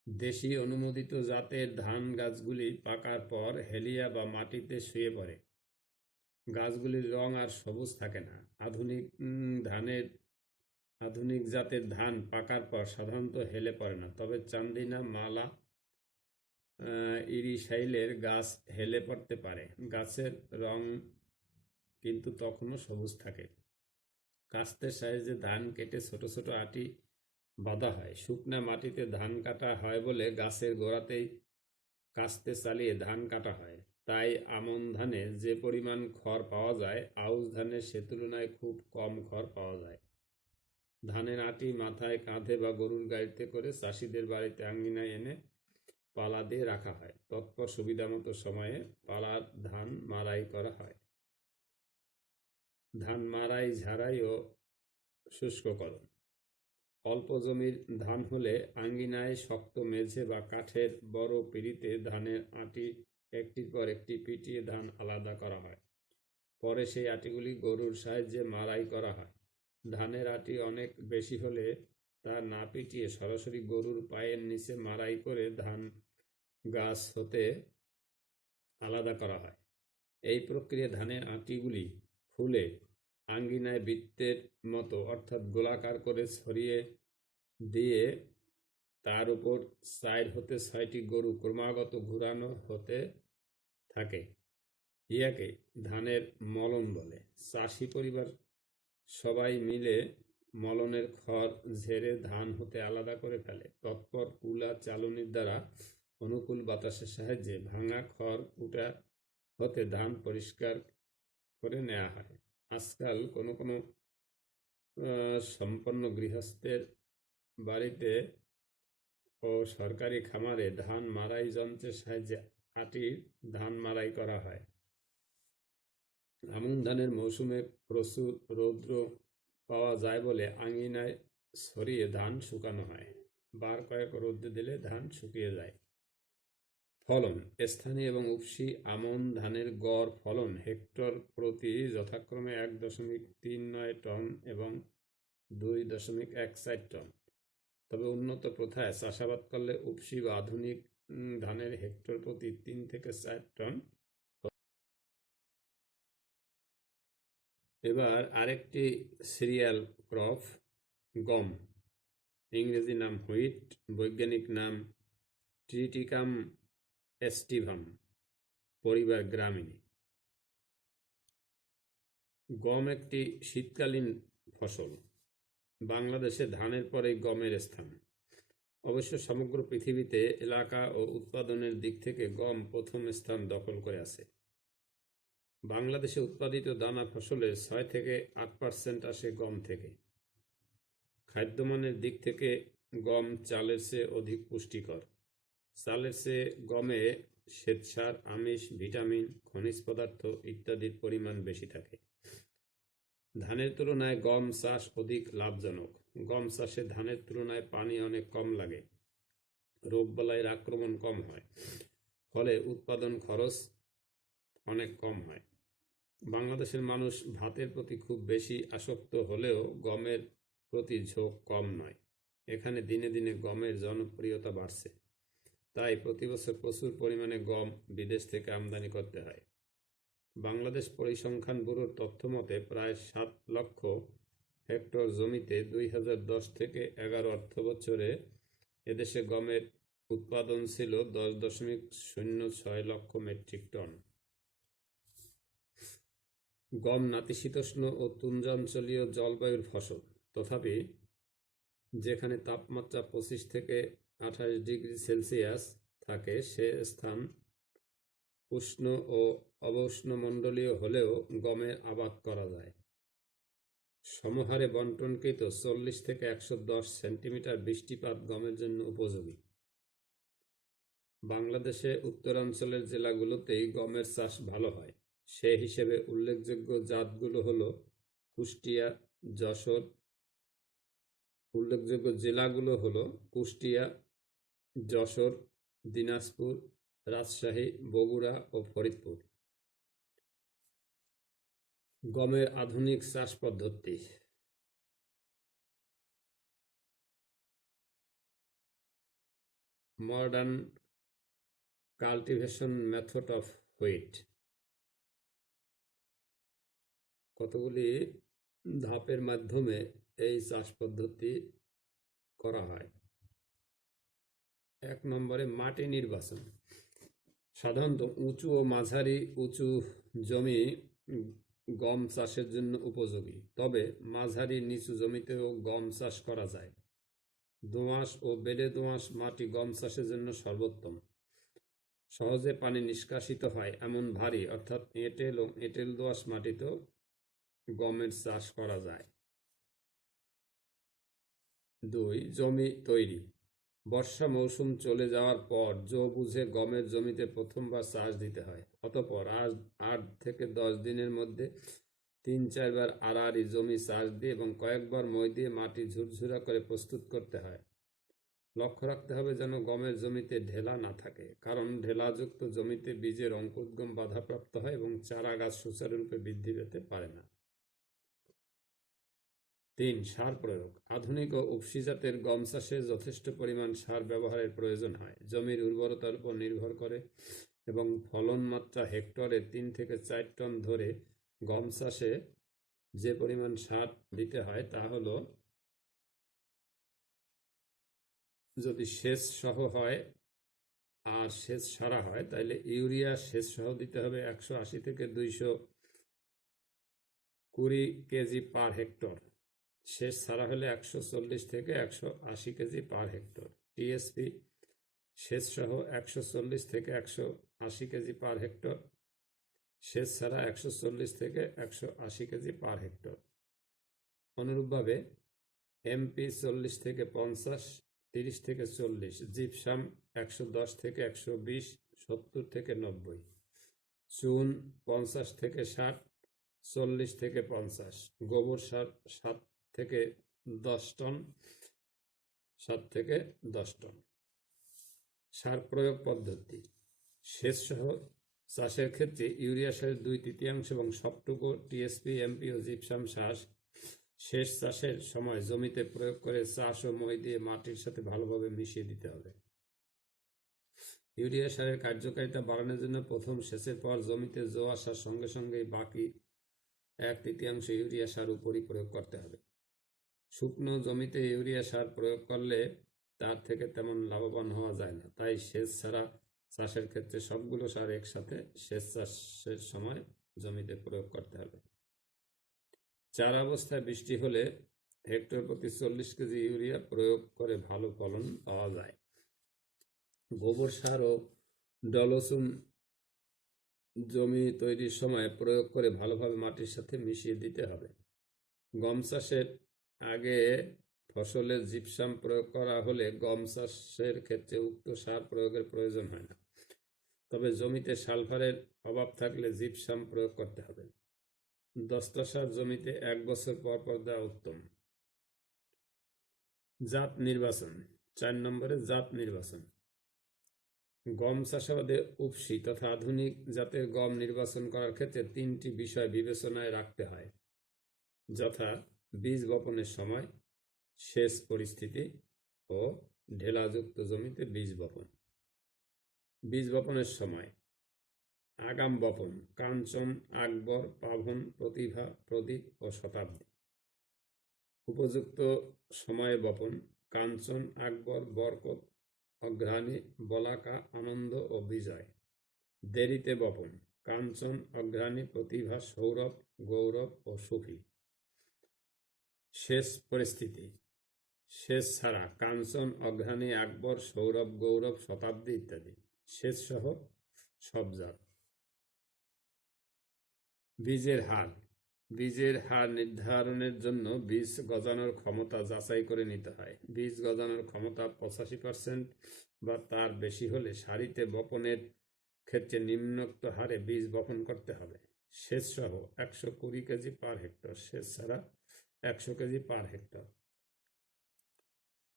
দেশি অনুমোদিত জাতের ধান গাছগুলি পাকার পর হেলিয়া বা মাটিতে শুয়ে পড়ে। গাছগুলির রং আর সবুজ থাকে না। আধুনিক জাতের ধান পাকার পর সাধারণত হেলে পড়ে না, তবে চান্দিনা, মালা, ইরিশাইলের গাছ হেলে পড়তে পারে। গাছের রং কিন্তু তখনও সবুজ থাকে। কাস্তের সাহায্যে ধান কেটে ছোট ছোট আটি বাঁধা হয়। শুকনা মাটিতে ধান কাটা হয় বলে গাছের গোড়াতেই কাস্তে চালিয়ে ধান কাটা হয়। তাই আমন ধানে যে পরিমাণ খড় পাওয়া যায়, আউশ ধানে সে তুলনায় খুব কম খড় পাওয়া যায়। ধানের আটি মাথায়, কাঁধে বা গরুর গাড়িতে করে চাষিদের বাড়িতে আঙ্গিনায় এনে পালা দিয়ে রাখা হয়। তৎপর সুবিধামতো সময়ে পালার ধান মাড়াই করা হয়। ধান মাড়াই, ঝাড়াই ও শুষ্ককরণ। অল্প জমির ধান হলে আঙ্গিনায় শক্ত মেঝে বা কাঠের বড় পিঁড়িতে ধানের আটি একটির পর একটি পিটিয়ে ধান আলাদা করা হয়। পরে সেই আটিগুলি গরুর সাহায্যে মাড়াই করা হয়। ধানের আটি অনেক বেশি হলে তা না পিটিয়ে সরাসরি গরুর পায়ের নিচে মাড়াই করে ধান গাছ হতে আলাদা করা হয়। এই প্রক্রিয়ায় ধানের আটিগুলি খুলে আঙ্গিনায় বৃত্তের মতো অর্থাৎ গোলাকার করে ছড়িয়ে দিয়ে তার উপর 4 হতে 6টি গরু ক্রমাগত ঘুরানো হতে থাকে। ইয়াকে ধানের মলন বলে। চাষি পরিবার সবাই মিলে মলনের খড় ঝেড়ে ধান হতে আলাদা করে ফেলে। তৎপর কুলা চালনির দ্বারা অনুকূল বাতাসের সাহায্যে ভাঙা খড় কুটা হতে ধান পরিষ্কার করে নেওয়া হয়। আজকাল কোনো কোনো সম্পন্ন গৃহস্থের বাড়িতে ও সরকারি খামারে ধান মাড়াই যন্ত্রের সাহায্যে আটির ধান মাড়াই করা হয়। আমন ধানের মৌসুমে প্রচুর রৌদ্র পাওয়া যায় বলে আঙিনায় ছড়িয়ে ধান শুকানো হয়। বার কয়েক রৌদ্রে দিলে ধান শুকিয়ে যায়। ফলন। স্থানীয় এবং উপসি আমন ধানের গড় ফলন হেক্টর প্রতি যথাক্রমে 1.39 টন এবং 2.14 টন। তবে উন্নত প্রথায় চাষাবাদ করলে উপসি বা আধুনিক ধানের হেক্টর প্রতি 3 থেকে 4 টন। এবার আরেকটি সিরিয়াল ক্রপ, গম। ইংরেজি নাম হুইট, বৈজ্ঞানিক নাম ট্রিটিকাম এস্টিভাম, পরিবার গ্রামিনী। গম একটি শীতকালীন ফসল। বাংলাদেশে ধানের পরে গমের স্থান। অবশ্য সমগ্র পৃথিবীতে এলাকা ও উৎপাদনের দিক থেকে গম প্রথম স্থান দখল করে আছে। বাংলাদেশে উৎপাদিত দানা ফসলের 6 থেকে 8% আসে গম থেকে। খাদ্যমানের দিক থেকে গম চালের চেয়ে অধিক পুষ্টিকর। চালের চেয়ে গমে শ্বেতসার, আমিষ, ভিটামিন, খনিজ পদার্থ ইত্যাদির পরিমাণ বেশি থাকে। ধানের তুলনায় গম চাষ অধিক লাভজনক। গম চাষে ধানের তুলনায় পানি অনেক কম লাগে, রোগবালাইয়ের আক্রমণ কম হয়, ফলে উৎপাদন খরচ অনেক কম হয়। বাংলাদেশের মানুষ ভাতের প্রতি খুব বেশি আসক্ত হলেও গমের প্রতি ঝোঁক কম নয়। এখানে দিনে দিনে গমের জনপ্রিয়তা বাড়ছে, তাই প্রতি বছর প্রচুর পরিমাণে গম বিদেশ থেকে আমদানি করতে হয়। বাংলাদেশ পরিসংখ্যান ব্যুরোর তথ্য মতে প্রায় 7 লক্ষ হেক্টর জমিতে 2010 থেকে 11 অর্থ বছরে এদেশে গমের উৎপাদন ছিল 10.06 লক্ষ মেট্রিক টন। গম নাতিশীতোষ্ণ ও তুন্দ্রাঞ্চলীয় জলবায়ুর ফসল। তথাপি যেখানে তাপমাত্রা 25 থেকে 28 ডিগ্রি সেলসিয়াস থাকে, সে স্থান উষ্ণ ও অবউষ্ণমণ্ডলীয় হলেও গমের আবাদ করা যায়। সমহারে বন্টনকৃত 40 থেকে 110 সেন্টিমিটার বৃষ্টিপাত গমের জন্য উপযোগী। বাংলাদেশে উত্তরাঞ্চলের জেলাগুলোতেই গমের চাষ ভালো হয়। সে হিসেবে উল্লেখযোগ্য জাতগুলো হলো কুষ্টিয়া, যশোর। উল্লেখযোগ্য জেলাগুলো হলো কুষ্টিয়া, যশোর, দিনাজপুর, রাজশাহী, বগুড়া ও ফরিদপুর। গমের আধুনিক চাষ পদ্ধতি। Modern cultivation method of wheat. কতগুলি ধাপের মাধ্যমে এই চাষ পদ্ধতি করা হয়। 1 নম্বরে মাটি নির্বাচন। সাধারণত উঁচু ও মাঝারি উঁচু জমি গম চাষের জন্য উপযোগী, তবে মাঝারি নিচু জমিতেও গম চাষ করা যায়। দোআঁশ ও বেলে দোআঁশ মাটি গম চাষের জন্য সর্বোত্তম। সহজে পানি নিষ্কাশিত হয় এমন ভারী অর্থাৎ এঁটেল ও এঁটেল দোআঁশ মাটিতেও গমের চাষ করা যায়। 2. জমি তৈরি। বর্ষা মৌসুম চলে যাওয়ার পর বুঝে গমের জমিতে প্রথমবার চাষ দিতে হয়। অতঃপর 8 থেকে 10 দিনের মধ্যে 3-4 বার আড়াআড়ি জমি চাষ দিয়ে এবং কয়েকবার মই দিয়ে মাটি ঝুরঝুরা করে প্রস্তুত করতে হয়। লক্ষ্য রাখতে হবে যেন গমের জমিতে ঢেলা না থাকে, কারণ ঢেলাযুক্ত জমিতে বীজের অঙ্কুরোদ্গম বাধাপ্রাপ্ত হয় এবং চারা গাছ সুচারুরূপে বৃদ্ধি পেতে পারে না। 3. সার প্রয়োগ। আধুনিক ও উফশী জাতের গম চাষে যথেষ্ট পরিমাণ সার ব্যবহারের প্রয়োজন হয়। জমির উর্বরতার উপর নির্ভর করে এবং ফলন মাত্রা হেক্টরে 3 থেকে 4 টন ধরে গম চাষে যে পরিমাণ সার দিতে হয় তা হলো, যদি সেচ সহ হয় আর সেচ সারা হয় তাহলে ইউরিয়া সেচ সহ দিতে হবে 180 থেকে 220 কেজি পার হেক্টর। সেচ ছাড়া হলে 140 থেকে 180 কেজি পার হেক্টর। টিএসপি সেচ সহ 140 থেকে 180 কেজি পার হেক্টর, সেচ ছাড়া 140 থেকে 180 কেজি পার হেক্টর। অনুরূপভাবে এমপি 40 থেকে 50, 30 থেকে 40, জিপসাম 110 থেকে 120, 70 থেকে 90, চুন 50 থেকে 60, 40 থেকে 50, গোবর সার 7 থেকে 10 টন, 7 থেকে 10 টন। সার প্রয়োগ পদ্ধতি। সেচ সহ চাষের ক্ষেত্রে ইউরিয়া সারের 2/3 এবং সবটুকু টিএসপি, এমপি ও জিপসাম সার শেষ চাষের সময় জমিতে প্রয়োগ করে চাষ ও মই দিয়ে মাটির সাথে ভালোভাবে মিশিয়ে দিতে হবে। ইউরিয়া সারের কার্যকারিতা বাড়ানোর জন্য প্রথম সেচের পর জমিতে জো আসার সঙ্গে সঙ্গেই বাকি 1/3 ইউরিয়া সার উপরই প্রয়োগ করতে হবে। শুকনো জমিতে ইউরিয়া সার প্রয়োগ করলে তার থেকে তেমন লাভবান হওয়া যায় না, তাই সেচ ছাড়া চাষের ক্ষেত্রে সবগুলো সার একসাথে সেচ চাষের সময় জমিতে প্রয়োগ করতে হবে। চারা অবস্থায় বৃষ্টি হলে হেক্টর প্রতি 40 কেজি ইউরিয়া প্রয়োগ করে ভালো ফলন পাওয়া যায়। গোবর সার ও ডলচুন জমি তৈরির সময় প্রয়োগ করে ভালোভাবে মাটির সাথে মিশিয়ে দিতে হবে। গম চাষের আগে ফসলে জিপসাম প্রয়োগ করা হলে গম চাষের ক্ষেত্রে উক্ত সার প্রয়োগের প্রয়োজন হয় না। তবে জমিতে সালফারের অভাব থাকলে জিপসাম প্রয়োগ করতে হবে। দস্তা সার জমিতে 1 বছর পর পর দেওয়া উত্তম। জাত নির্বাচন। 4 নম্বরে জাত নির্বাচন। গম চাষাবাদে উপসি তথা আধুনিক জাতের গম নির্বাচন করার ক্ষেত্রে 3টি বিষয় বিবেচনায় রাখতে হয়, যথা বীজ বপনের সময়, সেচ পরিস্থিতি ও ঢেলাযুক্ত জমিতে বীজ বপন। বীজ বপনের সময় আগাম বপন কাঞ্চন, আকবর, পাভন, প্রতিভা, প্রদীপ ও শতাব্দী। উপযুক্ত সময়ে বপন কাঞ্চন, আকবর, বরকত, অঘ্রাণী, বলাকা, আনন্দ ও বিজয়। দেরিতে বপন কাঞ্চন, অঘ্রাণী, প্রতিভা, সৌরভ, গৌরব ও সুফি। শেষ পরিস্থিতি সেচ ছাড়া কাঞ্চন, অঘ্রাণী, আকবর, সৌরভ, গৌরব, শতাব্দী ইত্যাদি। সেচ সহ সব জাত। বীজের হার। বীজের হার নির্ধারণের জন্য বীজ গজানোর ক্ষমতা যাচাই করে নিতে হয়। বীজ গজানোর ক্ষমতা 85% বা তার বেশি হলে সারিতে বপনের ক্ষেত্রে নিম্নোক্ত হারে বীজ বপন করতে হবে। সেচ সহ 120 কেজি পার হেক্টর, সেচ ছাড়া 100 কেজি পার হেক্টর।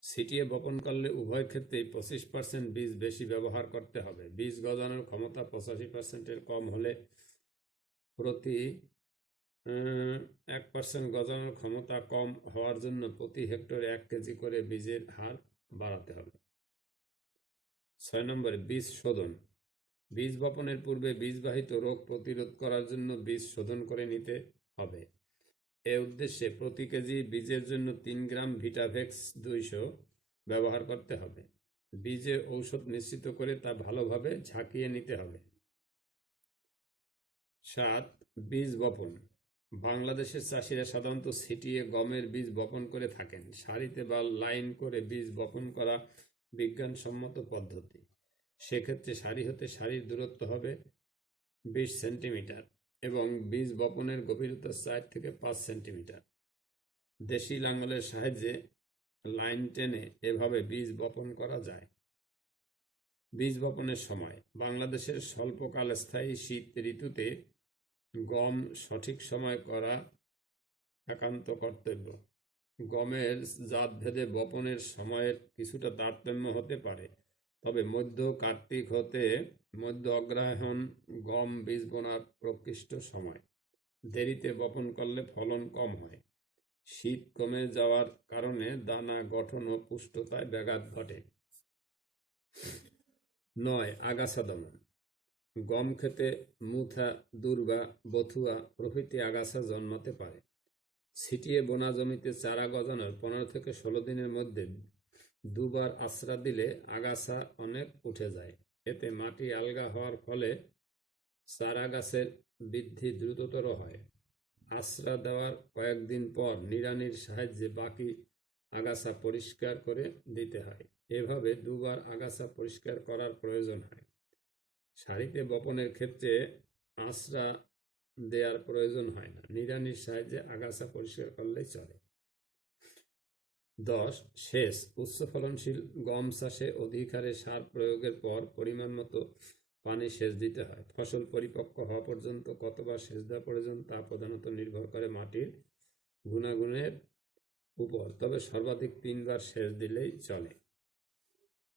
ছিটিয়ে বপন করলে উভয় ক্ষেত্রেই 25% বীজ বেশি ব্যবহার করতে হবে। বীজ গজানোর ক্ষমতা 85%-এর কম হলে প্রতি 1% গজানোর ক্ষমতা কম হওয়ার জন্য প্রতি হেক্টরে 1 কেজি করে বীজের হার বাড়াতে হবে। 6 নম্বরে বীজ শোধন। বীজ বপনের পূর্বে বীজবাহিত রোগ প্রতিরোধ করার জন্য বীজ শোধন করে নিতে হবে। এ উদ্দেশ্যে প্রতি কেজি বীজের জন্য 3 গ্রাম ভিটাভেক্স 200 ব্যবহার করতে হবে। বীজে ঔষধ নিশ্চিত করে তা ভালোভাবে ঝাঁকিয়ে নিতে হবে। 7. বীজ বপন। বাংলাদেশের চাষিরা সাধারণত ছিটিয়ে গমের বীজ বপন করে থাকেন। সারিতে বা লাইন করে বীজ বপন করা বিজ্ঞানসম্মত পদ্ধতি। সেক্ষেত্রে সারি হতে সারির দূরত্ব হবে 20 সেন্টিমিটার এবং বীজ বপনের গভীরতা 4 থেকে 5 সেন্টিমিটার। দেশি লাঙ্গলের সাহায্যে লাইন টেনে এভাবে বীজ বপন করা যায়। বীজ বপনের সময় বাংলাদেশের স্বল্পকাল স্থায়ী শীত ঋতুতে গম সঠিক সময় করা একান্ত কর্তব্য। গমের জাতভেদে বপনের সময়ের কিছুটা তারতম্য হতে পারে, তবে মধ্য কার্তিক হতে মধ্য অগ্রহায়ণ গম বীজ বোনার প্রকৃষ্ট সময়। দেরিতে বপন করলে ফলন কম হয়। শীত কমে যাওয়ার কারণে দানা গঠন ও পুষ্টতায় ব্যাঘাত ঘটে। 9. আগাছা দমন। গম খেতে মুথা, দুর্বা, বথুয়া প্রভৃতি আগাছা জন্মাতে পারে। ছিটিয়ে বোনা জমিতে চারা গজানোর 15 থেকে 16 দিনের মধ্যে 2 বার আশ্রা দিলে আগাছা অনেক উঠে যায়। এতে মাটি আলগা হওয়ার ফলে চারা গাছের বৃদ্ধি দ্রুততর হয়। আশ্রা দেওয়ার কয়েকদিন পর নিড়ানির সাহায্যে বাকি আগাছা পরিষ্কার করে দিতে হয়। এভাবে 2 বার আগাছা পরিষ্কার করার প্রয়োজন হয়। সারিতে বপনের ক্ষেত্রে আশ্রা দেওয়ার প্রয়োজন হয় না, নিড়ানির সাহায্যে আগাছা পরিষ্কার করলেই চলে। 10. সেচ। উচ্চ ফলনশীল গম চাষে অধিক হারে সার প্রয়োগের পর পরিমাণ মতো পানি সেচ দিতে হয়। ফসল পরিপক্ক হওয়া পর্যন্ত কতবার সেচ দেওয়া প্রয়োজন তা প্রধানত নির্ভর করে মাটির গুণাগুণের উপর, তবে সর্বাধিক 3 বার সেচ দিলেই চলে।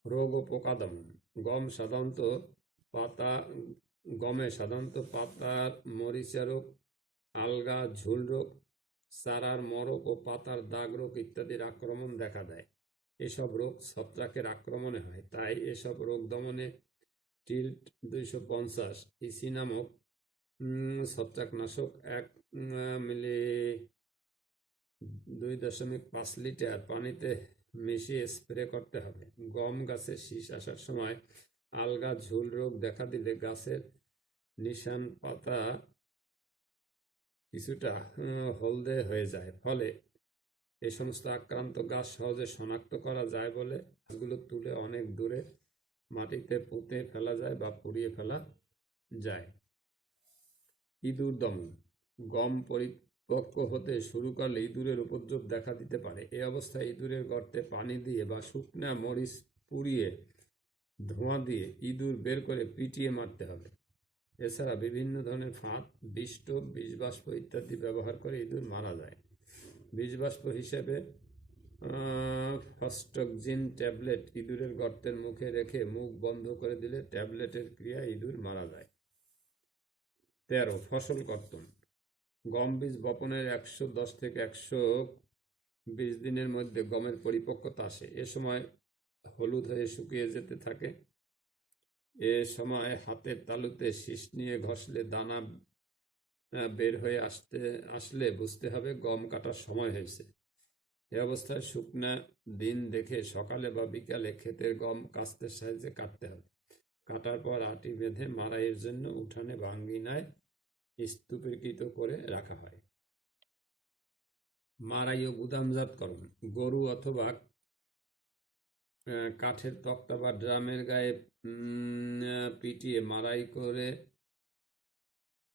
রোগ ও পোকা দমন। গমে সাধারণত পাতার মরিচা রোগ, আলগা, ঝুল রোগ, চারার মরক ও পাতার দাগ রোগ ইত্যাদির আক্রমণ দেখা দেয়। এসব রোগ ছত্রাকের আক্রমণে হয়, তাই এসব রোগ দমনে টিল্ট 250 ইসি নামক ছত্রাকনাশক 1 মিলি 2.5 লিটার পানিতে মিশিয়ে স্প্রে করতে হবে। গম গাছে শীষ আসার সময় আলগা, ঝুল রোগ দেখা দিলে গাছের নিশান পাতা কিছুটা হলদে হয়ে যায়, ফলে এই সমস্ত আক্রান্ত গাছ সহজে শনাক্ত করা যায় বলে গাছগুলো তুলে অনেক দূরে মাটিতে পুঁতে ফেলা যায় বা পুড়িয়ে ফেলা যায়। ইঁদুর দমন। গম পরিপক্ক হতে শুরু করলে ইঁদুরের উপদ্রব দেখা দিতে পারে। এই অবস্থায় ইঁদুরের গর্তে পানি দিয়ে বা শুকনা মরিচ পুড়িয়ে ধোঁয়া দিয়ে ইঁদুর বের করে পিটিয়ে মারতে হবে। এছাড়া বিভিন্ন ধরনের ফাঁদ, বিষটোপ, বিষবাষ্প ইত্যাদি ব্যবহার করে ইঁদুর মারা যায়। বিষবাষ্প হিসেবে ফস্টক্সিন ট্যাবলেট ইঁদুরের গর্তের মুখে রেখে মুখ বন্ধ করে দিলে ট্যাবলেটের ক্রিয়ায় ইঁদুর মারা যায়। 13. ফসল কর্তন। গম বীজ বপনের 110 থেকে 120 দিনের মধ্যে গমের পরিপক্কতা আসে। এ সময় হলুদ হয়ে শুকিয়ে যেতে থাকে। এ সময় হাতের তালুতে শীষ নিয়ে ঘষলে দানা বের হয়ে আসলে বুঝতে হবে গম কাটার সময় হয়েছে। এ অবস্থায় শুকনা দিন দেখে সকালে বা বিকালে ক্ষেতের গম কাস্তের সাহায্যে কাটতে হবে। কাটার পর আটি বেঁধে মাড়াইয়ের জন্য উঠানে বা আঙ্গিনায় স্তূপীকৃত করে রাখা হয়। মাড়াই ও গুদামজাতকরণ। গরু অথবা কাঠের তক্তা বা ড্রামের গায়ে পিটিয়ে মাড়াই করে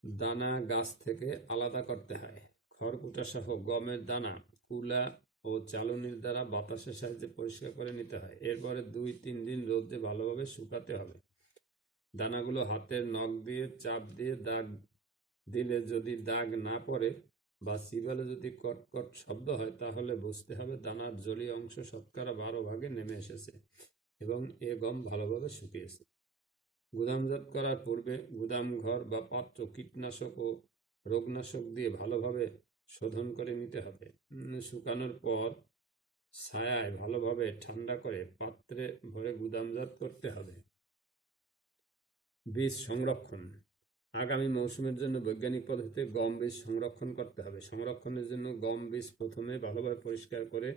দানা গাছ থেকে আলাদা করতে হয়। খড়কুটা সহ গমের দানা কুলা ও চালনির দ্বারা বাতাসের সাহায্যে পরিষ্কার করে নিতে হয়। এরপরে 2-3 দিন রোদে ভালোভাবে শুকাতে হবে। দানাগুলো হাতের নখ দিয়ে চাপ দিয়ে দাগ দিলে যদি দাগ না পড়ে বা চিবালে যদি কটকট শব্দ হয় তাহলে বুঝতে হবে দানার জলীয় অংশ শতকরা 12 ভাগে নেমে এসেছে এবং এ গম ভালোভাবে শুকিয়েছে। গুদামজাত করার পূর্বে গুদাম ঘর বা পাত্র কীটনাশক ও রোগনাশক দিয়ে ভালোভাবে শোধন করে নিতে হবে। শুকানোর পর ছায়ায় ভালোভাবে ঠান্ডা করে পাত্রে ভরে গুদামজাত করতে হবে। বীজ সংরক্ষণ। আগামী মৌসুমের জন্য বৈজ্ঞানিক পদ্ধতিতে গম বীজ সংরক্ষণ করতে হবে। সংরক্ষণের জন্য গম বীজ প্রথমে ভালোভাবে পরিষ্কার করে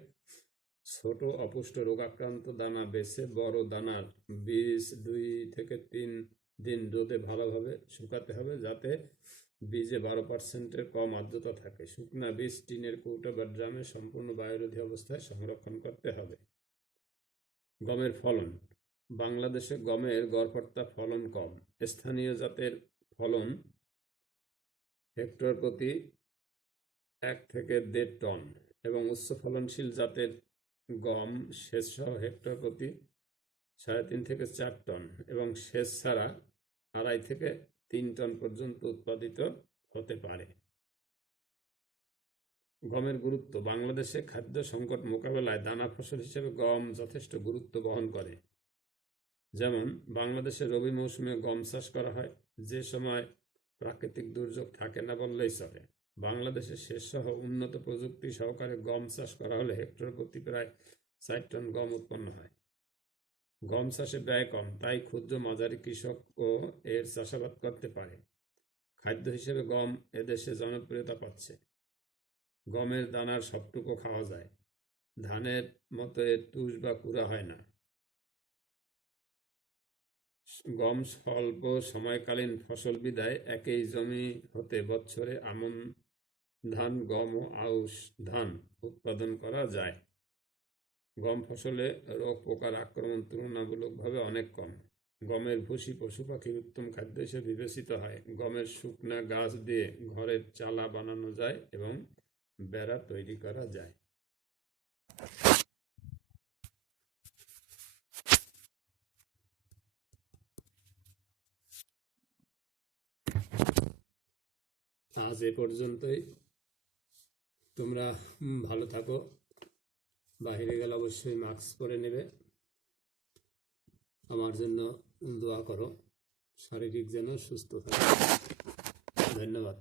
ছোট অপুষ্ট রোগাক্রান্ত দানা বেছে বড় দানার বীজ 2 থেকে 3 দিন রোদে ভালোভাবে শুকাতে হবে যাতে বীজে 12% কম আর্দ্রতা থাকে। শুকনা বীজ টিনের কৌটো বা ড্রামে সম্পূর্ণ বায়ুরোধী অবস্থায় সংরক্ষণ করতে হবে। গমের ফলন। বাংলাদেশে গমের গড়পড়তা ফলন কম। স্থানীয় জাতের ফলন হেক্টর প্রতি 1 থেকে 1.5 টন এবং উচ্চ ফলনশীল জাতের গম সেচ সহ হেক্টর প্রতি 3.5 থেকে 4 টন এবং সেচ ছাড়া 2.5 থেকে 3 টন পর্যন্ত উৎপাদিত হতে পারে। গমের গুরুত্ব। বাংলাদেশে খাদ্য সংকট মোকাবেলায় দানা ফসল হিসেবে গম যথেষ্ট গুরুত্ব বহন করে। যেমন বাংলাদেশে রবি মৌসুমে গম চাষ করা হয়, যে সময় প্রাকৃতিক দুর্যোগ থাকে না বললেই চলে। বাংলাদেশে সেচ সহ উন্নত প্রযুক্তি সহকারে গম চাষ করা হলে হেক্টর প্রতি প্রায় 4 টন গম উৎপন্ন হয়। গম চাষে ব্যয় কম, তাই ক্ষুদ্র মাঝারি কৃষকও এর চাষাবাদ করতে পারে। খাদ্য হিসেবে গম এদেশে জনপ্রিয়তা পাচ্ছে। গমের দানার সবটুকু খাওয়া যায়। ধানের মতো এর তুষ বা কুড়া হয় না। গম স্বল্প সময়কালীন ফসল বিধায় একই জমি হতে বছরে আমন ধান, গম ও আউশ ধান উৎপাদন করা যায়। গম ফসলে রোগ পোকার আক্রমণ তুলনামূলকভাবে অনেক কম। গমের ভুসি পশু পাখির উত্তম খাদ্য হিসেবে বিবেচিত হয়। গমের শুকনা গাছ দিয়ে ঘরের চালা বানানো যায় এবং বেড়া তৈরি করা যায়। আজ এ পর্যন্তই। তোমরা ভালো থাকো। বাইরে গেলে অবশ্যই মাস্ক পরে নেবে। আমার জন্য দোয়া করো, শারীরিক যেন সুস্থ থাকে। ধন্যবাদ।